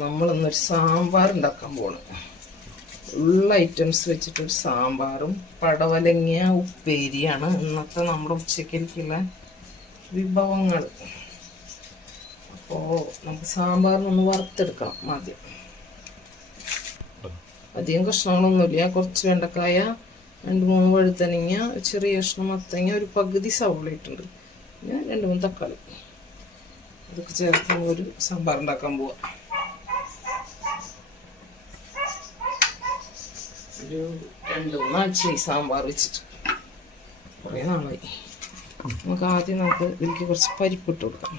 നമ്മളിന്നൊരു സാമ്പാർ ഉണ്ടാക്കാൻ പോകണം. ഉള്ള ഐറ്റംസ് വെച്ചിട്ടൊരു സാമ്പാറും പടവലങ്ങിയ ഉപ്പേരിയാണ് ഇന്നത്തെ നമ്മുടെ ഉച്ചയ്ക്കുള്ള വിഭവങ്ങൾ. അപ്പോൾ നമുക്ക് സാമ്പാറിനൊന്ന് വറുത്തെടുക്കണം ആദ്യം. അധികം കഷ്ണങ്ങളൊന്നുമില്ല. കുറച്ച് വെണ്ടക്കായ, 2-3 വഴുതനങ്ങ, ചെറിയ കഷ്ണം മത്തങ്ങ, ഒരു പകുതി സവോള ഇട്ടുണ്ട്, പിന്നെ 2-3 തക്കാളി. ഇതൊക്കെ ചേർത്ത് ഒരു സാമ്പാർ ഉണ്ടാക്കാൻ പോവാം. ഒരു 2-3 ആഴ്ചയായി സാമ്പാർ വെച്ചിട്ട്, കുറേ നാളായി. നമുക്ക് ഇതിലേക്ക് കുറച്ച് പരിപ്പിട്ട് കൊടുക്കാം.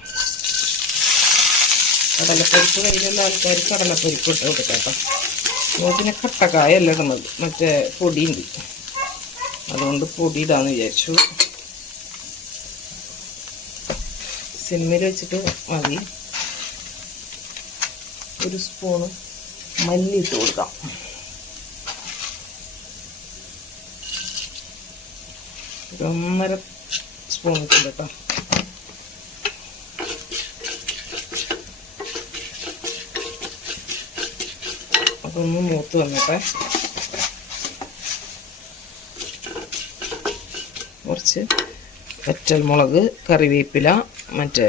കടലപ്പരിപ്പ് കയ്യിലുള്ള ആൾക്കാർ കടലപ്പരിപ്പ് ഇട്ട് കൊടുക്കാം കേട്ടോ. പിന്നെ കട്ടക്കായല്ല ഇടുന്നത്, മറ്റേ പൊടിയുണ്ട്, അതുകൊണ്ട് പൊടി ഇടാന്ന് വിചാരിച്ചു. സിമ്മിൽ വെച്ചിട്ട് മതി. ഒരു സ്പൂണ് മല്ലി ഇട്ട് കൊടുക്കാം. ഒരു 1.5 സ്പൂൺ ഇട്ടുണ്ട് കേട്ടോ. അതൊന്ന് മൂത്ത് വന്നിട്ടെ. കുറച്ച് വറ്റൽമുളക്, കറിവേപ്പില, മറ്റേ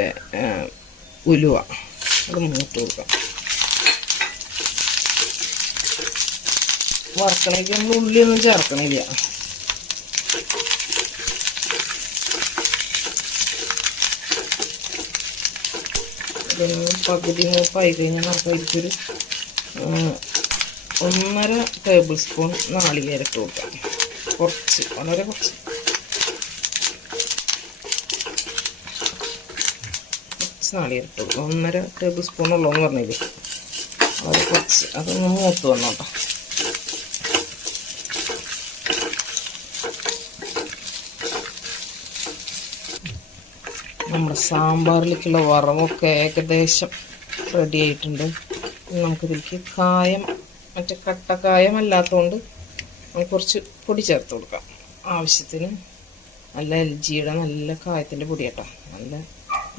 ഉലുവ, അത് മൂത്ത് കൊടുക്കാം. വറക്കണേക്ക് നമ്മൾ ഉള്ളിയൊന്നും ചേർക്കണില്ല. പകുതി മൂപ്പായി കഴിഞ്ഞാൽ നമുക്ക് അതിലേക്കൊരു 1.5 ടേബിൾ സ്പൂൺ നാളികേരട്ട് കൊടുക്കാം. കുറച്ച്, വളരെ കുറച്ച് നാളികേരട്ട് കൊടുക്കാം. 1.5 ടേബിൾ സ്പൂൺ ഉള്ളതെന്ന് പറഞ്ഞില്ലേ, വളരെ കുറച്ച്. അതൊന്ന് മൂത്ത് വന്നോട്ടോ. നമ്മുടെ സാമ്പാറിലേക്കുള്ള വറവൊക്കെ ഏകദേശം റെഡി ആയിട്ടുണ്ട്. നമുക്കിതിലേക്ക് കായം, മറ്റേ കട്ടക്കായമല്ലാത്തതുകൊണ്ട് നമുക്ക് കുറച്ച് പൊടി ചേർത്ത് കൊടുക്കാം. ആവശ്യത്തിന് നല്ല LGയുടെ നല്ല കായത്തിൻ്റെ പൊടി കേട്ടോ. നല്ല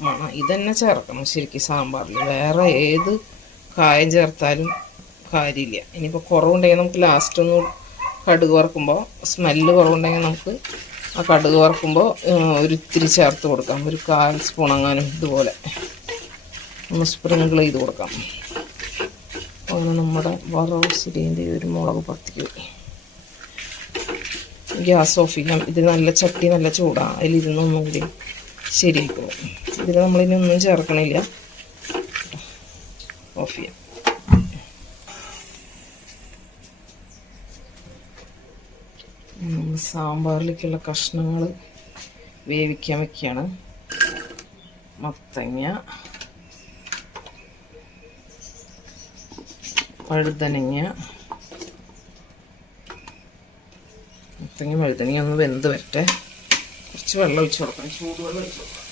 മണം ഇതന്നെ ചേർക്കണം ശരിക്കും സാമ്പാറിൽ. വേറെ ഏത് കായം ചേർത്താലും കാര്യമില്ല. ഇനിയിപ്പോൾ കുറവുണ്ടെങ്കിൽ നമുക്ക് ലാസ്റ്റ് ഒന്ന് കടുക് വറക്കുമ്പോൾ, സ്മെല്ല് കുറവുണ്ടെങ്കിൽ നമുക്ക് ആ കടുക് വറക്കുമ്പോൾ ഒരു ഇത്തിരി ചേർത്ത് കൊടുക്കാം. ഒരു 1/4 സ്പൂൺ അങ്ങാനും ഇതുപോലെ ഒന്ന് സ്പ്രിങ്കിൾ ചെയ്ത് കൊടുക്കാം. അങ്ങനെ നമ്മുടെ വറവ് ശരിൻ്റെ ഒരു മുളക് പത്തിക്ക് ഗ്യാസ് ഓഫ് ചെയ്യാം. ഇത് നല്ല ചട്ടി നല്ല ചൂടാണ്, അതിലിരുന്നൊന്നും കൂടി ശരിയായിക്കോളും. ഇതിൽ നമ്മളിനി ഒന്നും ചേർക്കണില്ല, ഓഫ് ചെയ്യാം. സാമ്പാറിലേക്കുള്ള കഷ്ണങ്ങൾ വേവിക്കാൻ വയ്ക്കുകയാണ്. മത്തങ്ങ, വഴുതനങ്ങ, വഴുതനങ്ങ ഒന്ന് വെന്ത് വരട്ടെ. കുറച്ച് വെള്ളം ഒഴിച്ച് കൊടുക്കണം, ചൂടുവെള്ളം ഒഴിച്ച് കൊടുക്കണം.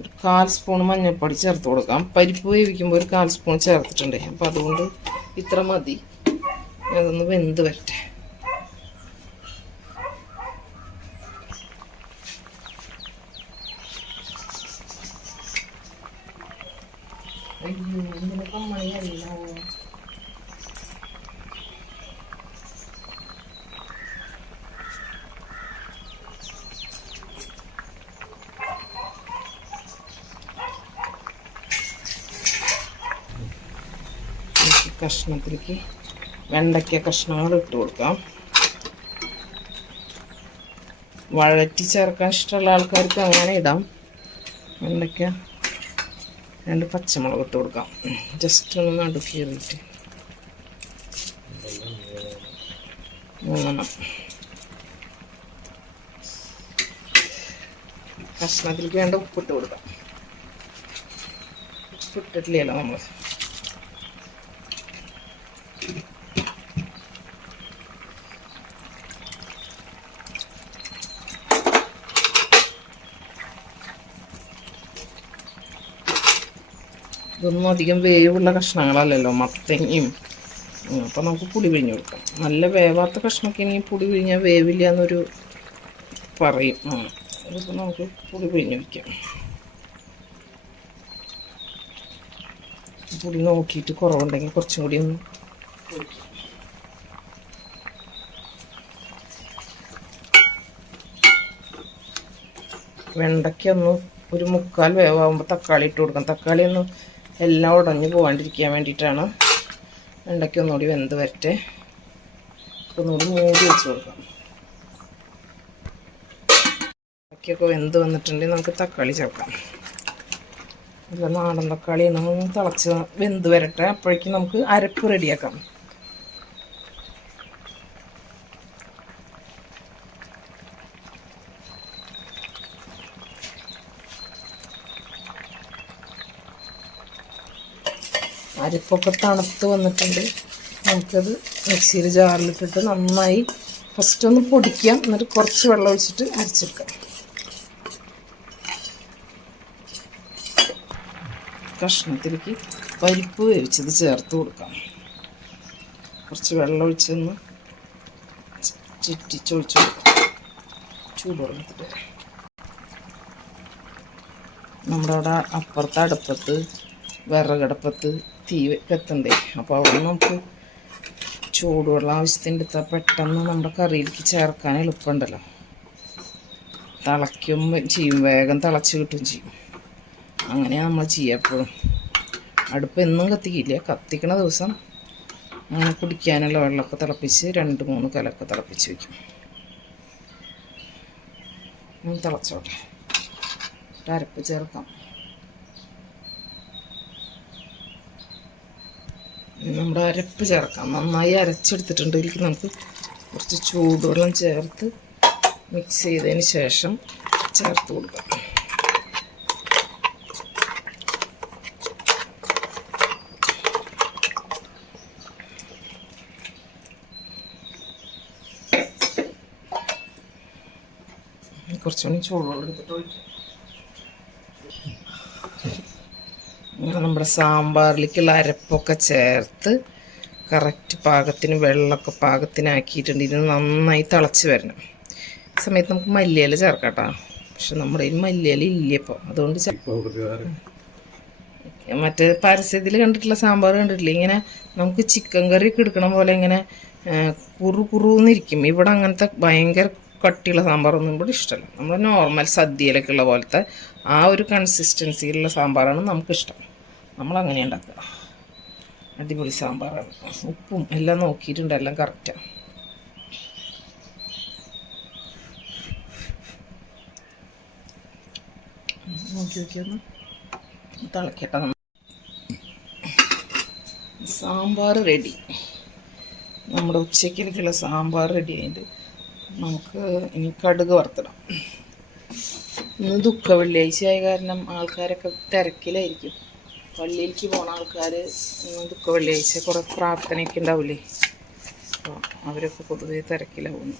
ഒരു 1/4 സ്പൂൺ മഞ്ഞൾപ്പൊടി ചേർത്ത് കൊടുക്കാം. പരിപ്പ് വേവിക്കുമ്പോൾ ഒരു 1/4 സ്പൂൺ ചേർത്തിട്ടുണ്ട്, അപ്പോൾ അതുകൊണ്ട് ഇത്ര മതി. അതൊന്ന് വെന്ത് വരട്ടെ. കഷ്ണത്തിലേക്ക് വെണ്ടയ്ക്ക കഷ്ണങ്ങൾ ഇട്ട് കൊടുക്കാം. വഴറ്റി ചേർക്കാൻ ഇഷ്ടമുള്ള ആൾക്കാർക്ക് അങ്ങനെ ഇടാം. വെണ്ടയ്ക്ക, 2 പച്ചമുളക് ഇട്ട് കൊടുക്കാം. ജസ്റ്റ് ഒന്ന് നടുക്കീറിയിട്ട് 3 കഷ്ണത്തിലേക്ക് വേണ്ട ഉപ്പിട്ട് കൊടുക്കാം. ഉപ്പിട്ടിട്ടില്ലല്ലോ നമ്മൾ. ഇതൊന്നും അധികം വേവുള്ള കഷ്ണങ്ങളല്ലല്ലോ, മത്തങ്ങയും അപ്പോൾ നമുക്ക് പുളി പിഴിഞ്ഞ് കൊടുക്കാം. നല്ല വേവാത്ത കഷ്ണമൊക്കെ ആണെങ്കിൽ പുളി പിഴിഞ്ഞാൽ വേവില്ല എന്നൊരു പറയും. അതിപ്പോൾ നമുക്ക് പുളി പിഴിഞ്ഞ് വയ്ക്കാം. പുളി നോക്കിയിട്ട് കുറവുണ്ടെങ്കിൽ കുറച്ചും കൂടി ഒന്ന് ഒഴിക്കാം. വെണ്ടയ്ക്കൊന്ന് ഒരു 3/4 വേവാകുമ്പോൾ തക്കാളി ഇട്ട് കൊടുക്കാം. തക്കാളി ഒന്ന് എല്ലാം ഉടഞ്ഞ് പോകാണ്ടിരിക്കാൻ വേണ്ടിയിട്ടാണ്. വെണ്ടയ്ക്ക് ഒന്നുകൂടി വെന്ത് വരട്ടെ. ഒന്നുകൂടി മൂടി വെച്ച് കൊടുക്കാം. വെണ്ടയ്ക്കൊക്കെ വെന്ത് വന്നിട്ടുണ്ടെങ്കിൽ നമുക്ക് തക്കാളി ചേർക്കാം. നല്ല നാടൻ തക്കാളി ഒന്ന് തിളച്ച് വെന്ത് വരട്ടെ. അപ്പോഴേക്കും നമുക്ക് അരപ്പ് റെഡിയാക്കാം. അരപ്പൊക്കെ തണുത്ത് വന്നിട്ടുണ്ട്. നമുക്കത് മിക്സിയിൽ ജാറിലിട്ടിട്ട് നന്നായി ഫസ്റ്റ് ഒന്ന് പൊടിക്കാം. എന്നിട്ട് കുറച്ച് വെള്ളം ഒഴിച്ചിട്ട് അരച്ചെടുക്കാം. കഷ്ണത്തിലേക്ക് പരിപ്പ് വേവിച്ചത് ചേർത്ത് കൊടുക്കാം. കുറച്ച് വെള്ളം ഒഴിച്ചൊന്ന് ചുറ്റിച്ചൊഴിച്ച് കൊടുക്കാം. ചൂടുവെള്ളത്തിട്ട് നമ്മുടെ അവിടെ അപ്പുറത്തെ അടുപ്പത്ത് വിറകടുപ്പത്ത് തീ കത്തണ്ടേ. അപ്പോൾ അവിടെ നമുക്ക് ചൂടുവെള്ളം ആവശ്യത്തിൻ്റെ എടുത്താൽ പെട്ടെന്ന് നമ്മുടെ കറിയിലേക്ക് ചേർക്കാൻ എളുപ്പമുണ്ടല്ലോ. തിളയ്ക്കും ചെയ്യും, വേഗം തിളച്ച് കിട്ടും ചെയ്യും. അങ്ങനെയാണ് നമ്മൾ ചെയ്യുക എപ്പോഴും. അടുപ്പ് എന്നും കത്തിക്കില്ല, കത്തിക്കണ ദിവസം അങ്ങനെ കുടിക്കാനുള്ള വെള്ളമൊക്കെ തിളപ്പിച്ച് 2-3 കലമൊക്കെ തിളപ്പിച്ച് വയ്ക്കും. തിളച്ചോട്ടെ. അരപ്പ് ചേർക്കാം. നമ്മുടെ അരപ്പ് ചേർക്കാം. നന്നായി അരച്ചെടുത്തിട്ടുണ്ടെങ്കിൽ നമുക്ക് കുറച്ച് ചൂടുവെള്ളം ചേർത്ത് മിക്സ് ചെയ്തതിന് ശേഷം ചേർത്ത് കൊടുക്കാം. കുറച്ചുകൂടി ചൂടുവെള്ളം എടുത്തിട്ട് ഒഴിക്കാം. നമ്മുടെ സാമ്പാറിലേക്കുള്ള അരപ്പൊക്കെ ചേർത്ത് കറക്റ്റ് പാകത്തിന് വെള്ളമൊക്കെ പാകത്തിനാക്കിയിട്ടുണ്ട്. ഇത് നന്നായി തിളച്ച് വരണം. ഈ സമയത്ത് നമുക്ക് മല്ലിയില ചേർക്കാം കേട്ടോ. പക്ഷെ നമ്മുടെ കയ്യിൽ മല്ലിയില ഇല്ല ഇപ്പോൾ, അതുകൊണ്ട് മറ്റേ പരസ്യത്തിൽ കണ്ടിട്ടുള്ള സാമ്പാർ കണ്ടിട്ടില്ല, ഇങ്ങനെ നമുക്ക് ചിക്കൻ കറിയൊക്കെ എടുക്കണ പോലെ ഇങ്ങനെ കുറുന്നിരിക്കും. ഇവിടെ അങ്ങനത്തെ ഭയങ്കര കട്ടിയുള്ള സാമ്പാറൊന്നും ഇവിടെ ഇഷ്ടമല്ല. നമ്മൾ നോർമൽ സദ്യയിലൊക്കെ ഉള്ള പോലത്തെ ആ ഒരു കൺസിസ്റ്റൻസിയിലുള്ള സാമ്പാറാണ് നമുക്കിഷ്ടം. നമ്മളങ്ങനെ ഉണ്ടാക്കുക. അടിപൊളി സാമ്പാറാണ്. ഉപ്പും എല്ലാം നോക്കിയിട്ടുണ്ട്, എല്ലാം കറക്റ്റാണ്. നോക്കിയൊന്ന് തിളക്കട്ടെ. സാമ്പാർ റെഡി. നമ്മുടെ ഉച്ചയ്ക്കുള്ള സാമ്പാർ റെഡി ആയിട്ട് നമുക്ക് ഇനി കടുക് വറുത്തിടാം. ഇന്ന് ദുഃഖ വെള്ളിയാഴ്ചയായ കാരണം ആൾക്കാരൊക്കെ തിരക്കിലായിരിക്കും. പള്ളിയിലേക്ക് പോണ ആൾക്കാർ ഇന്ന് ദുഃഖ വെള്ളിയാഴ്ച കുറേ പ്രാർത്ഥനയൊക്കെ ഉണ്ടാവില്ലേ, അപ്പോൾ അവരൊക്കെ പൊതുവേ തിരക്കിലാവുന്നു.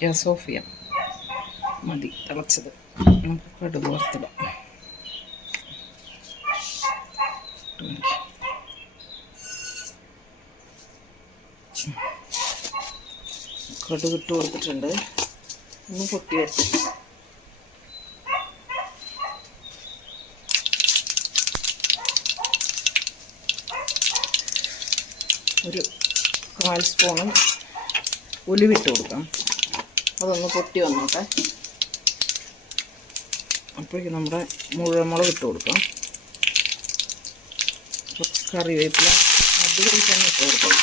ഗ്യാസ് ഓഫ് ചെയ്യാം. മതി തിളച്ചത്. നമുക്ക് കടുക് വറുത്തിടാം. കടുക് ഇട്ട് കൊടുത്തിട്ടുണ്ട്. ഒന്ന് പൊട്ടി വരട്ടെ. ഒരു 1/4 സ്പൂണ് ഉലുവിട്ട് കൊടുക്കാം. അതൊന്ന് പൊട്ടി വന്നോട്ടെ. അപ്പോഴേക്കും നമ്മുടെ മുഴുവൻമുളക് ഇട്ട് കൊടുക്കാം. കുറച്ച് കറിവേപ്പില അതുവഴി തന്നെ ഇട്ട് കൊടുക്കാം.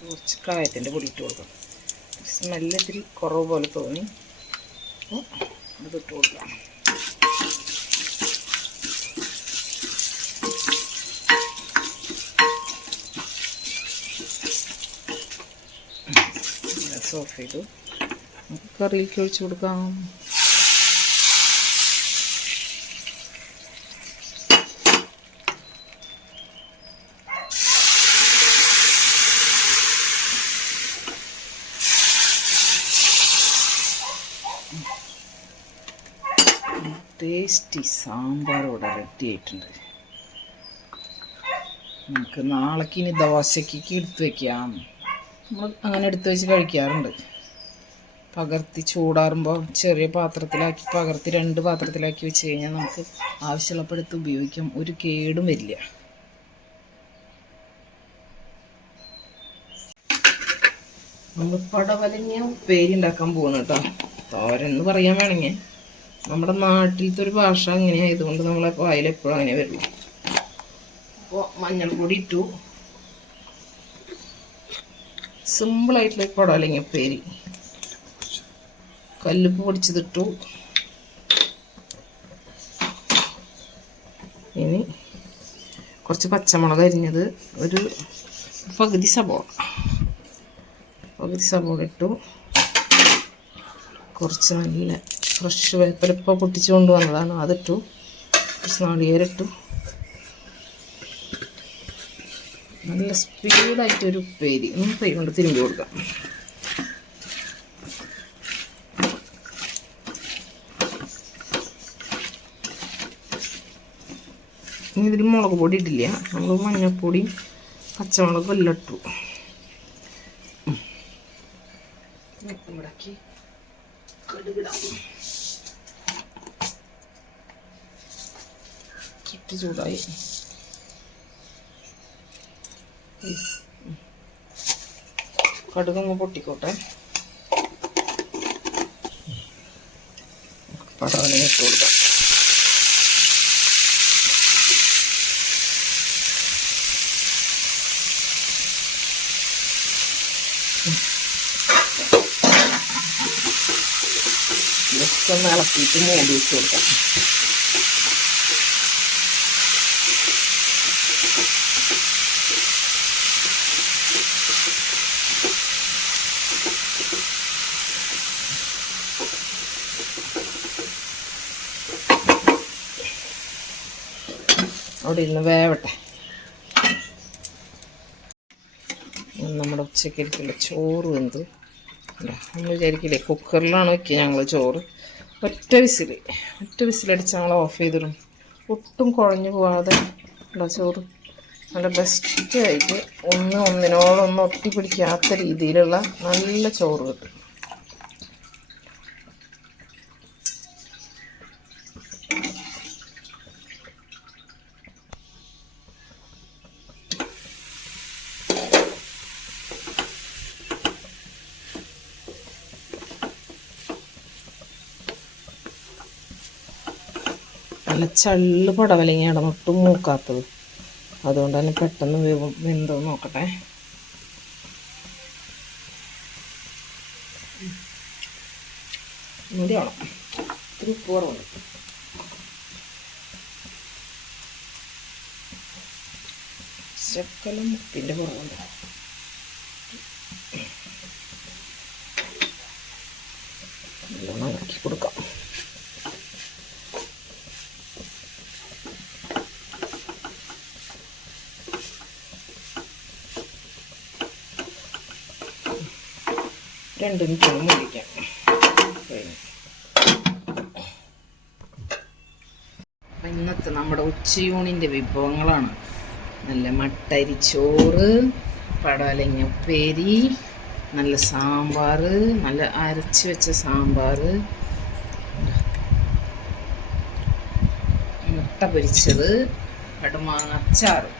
കുറച്ച് കായത്തിൻ്റെ പൊടി ഇട്ട് കൊടുക്കാം. സ്മെല്ല് ഇത്തിരി കുറവ് പോലെ തോന്നി, അപ്പോൾ അതിട്ട് കൊടുക്കാം. ഗ്യാസ് ഓഫ് ചെയ്തു. നമുക്ക് കറിയിലേക്ക് ഒഴിച്ചു കൊടുക്കാം. ടേസ്റ്റി സാമ്പാർ ഇവിടെ റെഡി ആയിട്ടുണ്ട്. നമുക്ക് നാളേക്ക് ഇനി ദോശയ്ക്ക് എടുത്ത് വയ്ക്കാം. നമ്മൾ അങ്ങനെ എടുത്ത് വെച്ച് കഴിക്കാറുണ്ട്. പകർത്തി ചൂടാറുമ്പോൾ ചെറിയ പാത്രത്തിലാക്കി പകർത്തി 2 പാത്രത്തിലാക്കി വെച്ച് കഴിഞ്ഞാൽ നമുക്ക് ആവശ്യമുള്ളപ്പോഴത്ത് ഉപയോഗിക്കാം. ഒരു കേടും വരില്ല. നമ്മൾ പടവലങ്ങ ഉപ്പേരി ഉണ്ടാക്കാൻ പോകുന്നു കേട്ടോ. തോരൻ പറയാൻ വേണമെങ്കിൽ നമ്മുടെ നാട്ടിലത്തെ ഒരു ഭാഷ അങ്ങനെ ആയതുകൊണ്ട് നമ്മളെ വായിലെപ്പോഴും അങ്ങനെ വരുള്ളൂ. അപ്പോൾ മഞ്ഞൾപ്പൊടി ഇട്ടു. സിമ്പിളായിട്ടുള്ള പടവലങ്ങ ഉപ്പേരി. കല്ലുപ്പ് പൊടിച്ചതിട്ടു. ഇനി കുറച്ച് പച്ചമുളക് അരിഞ്ഞത്, ഒരു പകുതി സബോള ഇട്ടു. കുറച്ച് നല്ല ഫ്രഷ് വേപ്പില ഇപ്പോൾ പൊട്ടിച്ച് കൊണ്ടുവന്നതാണ്, അതിട്ടു. കുറച്ച് നാളികേരിട്ടു. നല്ല സ്പീഡായിട്ടൊരു ഉപ്പേരി. കൈ കൊണ്ട് തിരുമ്പി കൊടുക്കാം. ഇനി ഇതിൽ മുളക് പൊടി ഇട്ടില്ല, നമ്മൾ മഞ്ഞൾപ്പൊടിയും പച്ചമുളകും എല്ലാം ഇട്ടു. ഇവിടേക്ക് കടുകിടാം. ചുട്ട് ചൂടായി. കടുകങ്ങ് പൊട്ടിക്കോട്ടെ. പടവലങ്ങ ഇട്ട് കൊടുക്കാം. ജസ്റ്റ് ഒന്ന് ഇളക്കിയിട്ട് മൂടി വെച്ച് കൊടുക്കാം. അവിടെ ഇരുന്ന് വേവട്ടെ. നമ്മുടെ ഉച്ചക്കരിക്കുള്ള ചോറ് വെന്ത്. നമ്മൾ വിചാരിക്കില്ലേ കുക്കറിലാണ് വയ്ക്കുക ഞങ്ങൾ ചോറ്. ഒറ്റ വിസിലടിച്ച് ഞങ്ങൾ ഓഫ് ചെയ്തിടും. ഒട്ടും കുഴഞ്ഞു പോകാതെ ഉള്ള ചോറ് നല്ല ബെസ്റ്റായിട്ട് ഒന്നിനോടൊന്നും ഒട്ടിപ്പിടിക്കാത്ത രീതിയിലുള്ള നല്ല ചോറ് കിട്ടും. നല്ല ചള്ള് പടവലങ്ങയാണ്, ഒട്ടും മൂക്കാത്തത്. അതുകൊണ്ട് തന്നെ പെട്ടെന്ന് വെന്തോ നോക്കട്ടെ. മതിയാവണം. ഇത്തിരി ഉപ്പ് കുറവുണ്ട്. ശക്കലം ഉപ്പിൻ്റെ കുറവുണ്ട്. നല്ലോണം ഇളക്കി കൊടുക്കാം. രണ്ട് മിനിറ്റ് മൂടിക്കാം. ഇന്നത്തെ നമ്മുടെ ഉച്ചയൂണിൻ്റെ വിഭവങ്ങളാണ്. നല്ല മട്ടരിച്ചോറ്, പടവലങ്ങ ഉപ്പേരി, നല്ല സാമ്പാർ, നല്ല അരച്ച് വെച്ച സാമ്പാർ, മുട്ട പൊരിച്ചത്, കടുമാങ്ങ അച്ചാറ്.